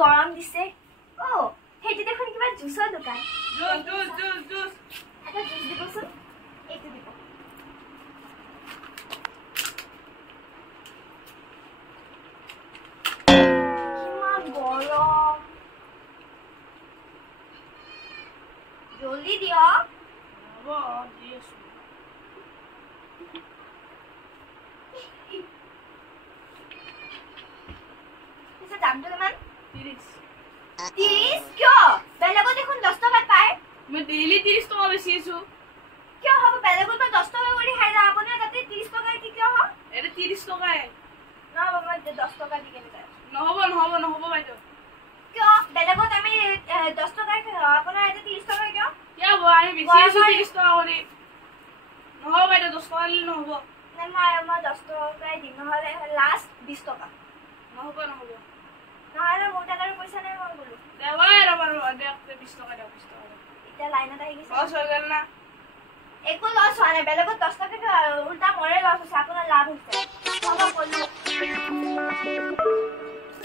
গৰম দিছে ও হেটি দেখোন কিবা জুসৰ দোকান জুস এটা জুস দিবচোন এইটো দিব কিমান গৰম জলদি দিও হ'ব দি আছো পিছে দামটো কিমান 30 কিয় বেলেগত দেখোন 10 টকাত পায় মই ডেইলি 30 টকা বেচি আছো কিয় হ'ব বেলেগত 10 টকা কৰি খাই যা আপুনি তাতে 30 টকা কি কিয় হ'ব এটা 30 টকাই না বাবা 10 টকা দি কেনে যায় নহব বাইদেউ কিয় বেলেগত আমি 10 টকা খাই আপোনাৰ এটা 30 টকা কিয় কিয় হ'ব আমি বেচি আছো 30 টকা কৰি নহব বাইদেউ 10 টকা দিলে নহব নাই মই 10 টকাই দিম নহলে লাষ্ট 20 টকা নহব নহলে মোৰ টাকাৰ পইচা নাই মই বলো দেৱাই ৰবা 20 টকা দিয়ক 20 টকা এটা লাইনত আহি গৈছে লছ হৈ গ'ল না একো লছ হোৱা নাই বেলেগত 10 টকা উল্টা মৰে লছ হৈছে আপোনাৰ লাভ হৈছে মই বলো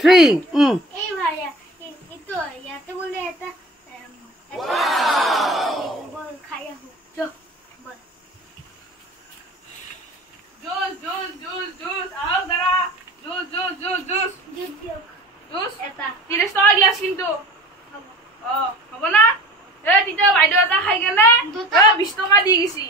3 এই ভাইয়া এটো ইয়াতে বলে এটা ওয়াও বল খাই আহো চল বল জুস আও দাঁড়া জুস এটা 30 টকা গ্লাস কিন্তু হ'ব না তিতা বাইদেউ এটা খাই কেনে 20 টকা দি গেছি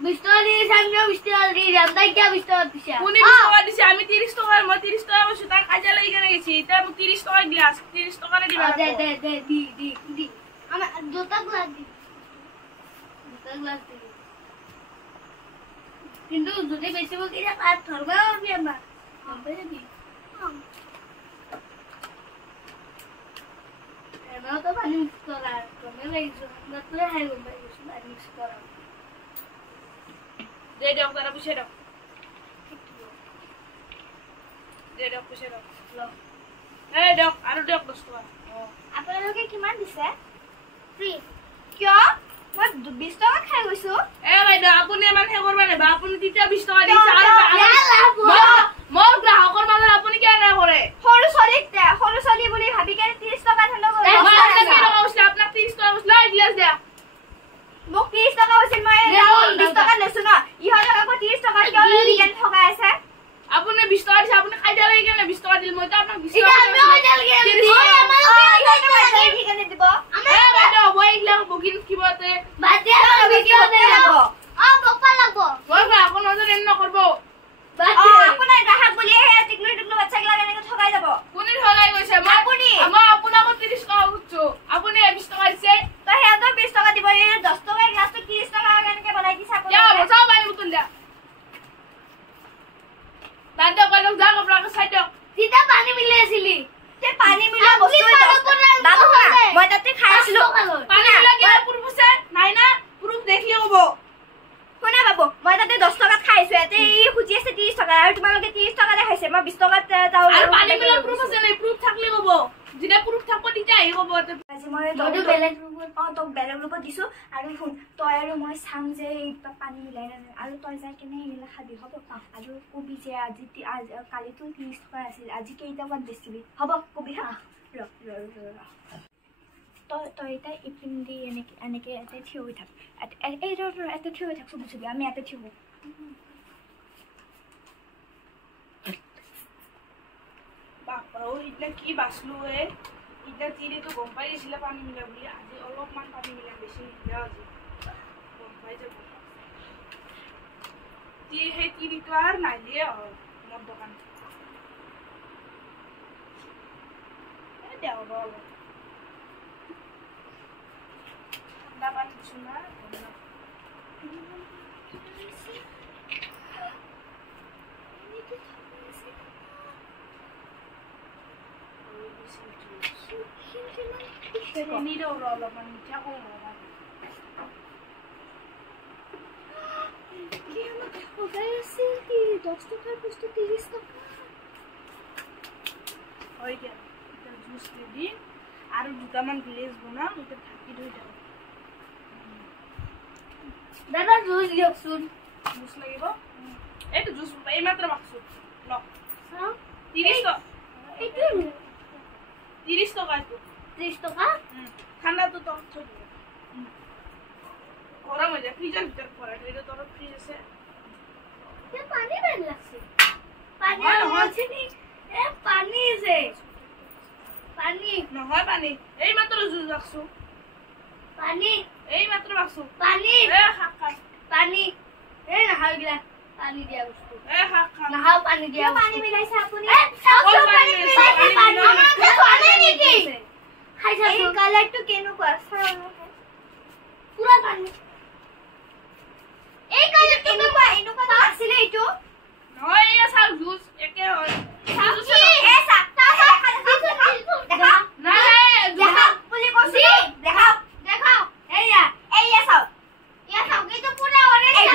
20 টকা দি সামনে 20 টকা দি যাম তাই কি 20 টকা দিছে কোনে 20 টকা দিছে আমি 30 টকা মই 30 টকা কৈছো তাই কাজা লৈ কেনে গেছি তা 30 টকা গ্লাস 30 টকা দিবা দে দি আমি দুটা গ্লাস দি কিন্তু যদি বেচিব কি পাঁচ ধরবা আমি আমা আমবে দি এবারে তো পানি মিক্স করা কমে লাগছে না তুই হাই গম্বা কিছু পানি মিক্স করা দে দাও তারা পুষে দাও পুষে দাও এই দাও আৰু দাও 10 টকা আপোনালোকে কিমান দিছে ফ্রি কিয় মই 20 টকা খাই গৈছো বাইদেউ আপুনি ইমান হে কৰবা নাই আপুনি তিতা 20 টকা দিছে আৰু মোৰ গ্ৰাহকৰ মাজত আপুনি কি না কৰে সৰু চলি বুলি ভাবি কেনে 30 টকা ধলো আপোনাক 30 টকা কৈছিল লৈ গ্লাস দিয়া মোক 30 টকা হৈছিল মই 20 টকা লৈছো ন ইহঁতক আকৌ 30 টকা কিয় দি কেনে ঠগাই আছে আপুনি 20 টকা দিছে আপুনি খাই দিলে কেনে 20 টকা দিল মই তো আপোনাক 20 টকা আমি খাই দিলে আমাক কি কেনে দিব বাইদেউ মই ইগলা বুকিং কিবতে বাদে ভিডিও নে বকপা লাগবো মই গ্ৰাহকৰ মাজত এন নকৰব আপোনাৰ গ্ৰাহক বুলি হে টিকলু বাচ্চা গলা কেনে ঠগাই যাব কোনে ঠগাই গৈছে আপুনি মই আপোনাক 30 টকা খুজছো আপুনি 20 টকা দিছে তো হেতো 20 টকা দিব এই 10 টকা গ্লাস তো 30 টকা কেনে বনাই দিছা আপুনি যা বচাও পানী বুতল দিয়া দাদা কলক যা আপোনাক চাই দিয়ক তিতা পানী মিলে আছিলি তে পানী মিলা বস্তু দাদা মই তাতে খাই আছিলো পানী মিলা কি প্ৰুফ আছে নাই না প্ৰুফ দেখিলে হ'ব কোনা বাবু মই তাতে 10 টকা খাইছো এতে ই খুজি আছে 30 টকা আৰু তোমালোকে 30 টকা দেখাইছে মই 20 টকা তাও আৰু পানী মিলা প্ৰুফ আছে নাই প্ৰুফ থাকলে হ'ব যেটা প্ৰুফ থাকব দিতে আহি হ'ব আজি মই দটো বেলেগ ৰূপত তো বেলেগ ৰূপত দিছো আৰু শুন তই আৰু মই চাম যে পানী মিলাই না আৰু তই যাই কেনে হিলা খাবি হ'ব আৰু কবি যে আজি কালি তো 30 টকা আছিল আজি কেইটা মান বেছিবি হ'ব কবি হা ৰ তই এটা ইপিন দি এনেকে এতে থিয় হৈ থাক এই এতে থিয় হৈ থাক বুঝবি আমি এতে থিয় হই বাপা ও ইটা কি বাসলো এ ইটা তিরে তো গম পাই গেছিল পানি মিলা বলি আজি অলপমান পানি মিলা বেশি মিলা আজি গম পাই যাব তি হে তিরি তো আর নাই দিয়ে মোর দোকান এ দাও বল ঠান্ডা পানি শুনা Ini dah orang mana cakap orang. Kiam aku gaya sih 10 টাকা plus 30 টাকা. Oi dia, kita jus ready. Aru duta man glaze bana, itu thaki doi jao. Dada jus liok sun. Jus lagi bo? Itu jus, ini matra maksud. Lo. Hah? 30 to. Itu. 30 30 টকা এইটো 30 টকা ঠাণ্ডাটো তো থৈ দিব গৰম হৈ যায় ফ্ৰিজৰ ভিতৰত ভৰাই এইটো তলত ফ্ৰিজ আছে এ পানী বেন লাগছে পানী আছে নি এ পানী আছে পানী নহয় পানী এই মাত্ৰ জুজ ৰাখছো পানী এই মাত্ৰ ৰাখছো পানী এ খাক খাক পানী এ নাহাও গিলা পানী দিয়া বস্তু এ খাক খাক নাহাও পানী দিয়া পানী মিলাইছে আপুনি কোন পানী মিলাইছে পানী পানী নেকি খাইছা এই কালারটো কেনেকুৱা পুৰা পানী এই কালাৰটো কেনেকুৱা এনেকুৱা আছিল এইটো নহয় এই চাল জুজ একে হয় এ সাতটা দেখা না দেখা পুলি বসি দেখাও দেখাও এইয়া এইয়া চাও ইয়া চাও কি তো পুরা অরেঞ্জ এই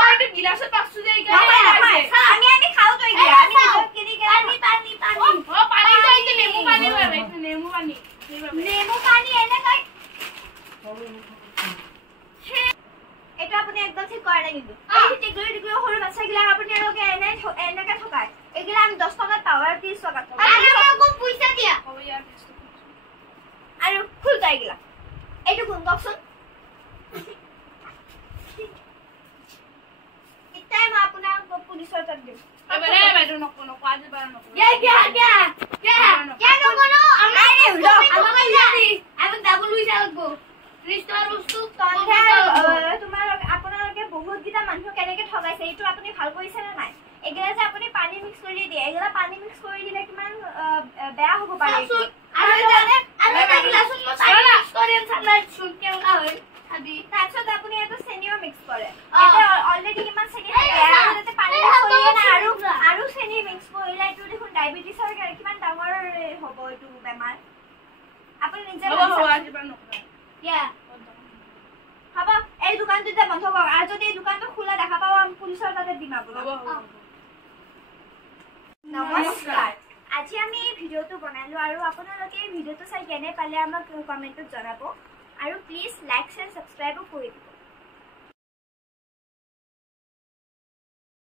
অরেঞ্জ গিলাসে পাছু দেই গা আমি খাও তো এইয়া আমি কিনি পানি পানি পানি ও পানি যাইতে নেমু পানি বাবা নেমু পানি নেমু পানি এনে কই এটা আপনি একদম ঠিক করে না কিন্তু এই টিগুলো টিগুলো হল বাচ্চা গিলা আপনি লোকে এনেকা ঠকায় এগুলা আমি 10 টাকা পাওয়ার 30 টাকা তো আমি আমাকে পয়সা দিয়া হবে यार আর খুল যাই গিলা এইটু কোন বক্সন ইতাই মা আপনা পুলিশৰ তাত দিম এবারে বাইদো নকো নকো আজি বার নকো কে নকনো আমারে হলো আমাকে জানি আমি ডাবল উইসা লাগবো রিস্টার বস্তু তোমাৰ আপোনালোকে বহুত গিটা মানুহ কেনেকে ঠগাইছে এইটো আপুনি ভাল কৰিছে না নাই এগলা যে আপুনি পানী মিক্স কৰি দিয়ে এগলা পানী মিক্স কৰি দিলে কিমান বেয়া হ'ব পাৰে আৰু জানে আমি গ্লাসত পানী মিক্স কৰি ঠাণ্ডা শুন কেওলা হয় আদি তাৰছত আপুনি এটা চেনিও মিক্স কৰে এটা অলৰেডি কিমান চেনি থাকে আৰু তাতে পানী মিক্স কৰি না আৰু চেনি মিক্স কৰিলে এইটো দেখোন ডায়াবেটিছৰ কিমান ডাঙৰ হ'ব এইটো বেমাৰ আপুনি নিজে হ'ব আজি বাৰ নকো ইয়া হ'ব এই দোকানটো বন্ধ কৰ আৰু যদি এই দোকানটো খোলা দেখা পাও আমি পুলিশৰ তাতে দিম আপোনাক নমস্কাৰ আজি আমি এই ভিডিওটো বনালো আৰু আপোনালোকে এই ভিডিওটো চাই কেনে পালে আমাক কমেন্টত জনাব আৰু প্লিজ লাইক শেয়াৰ সাবস্ক্ৰাইব কৰি দিব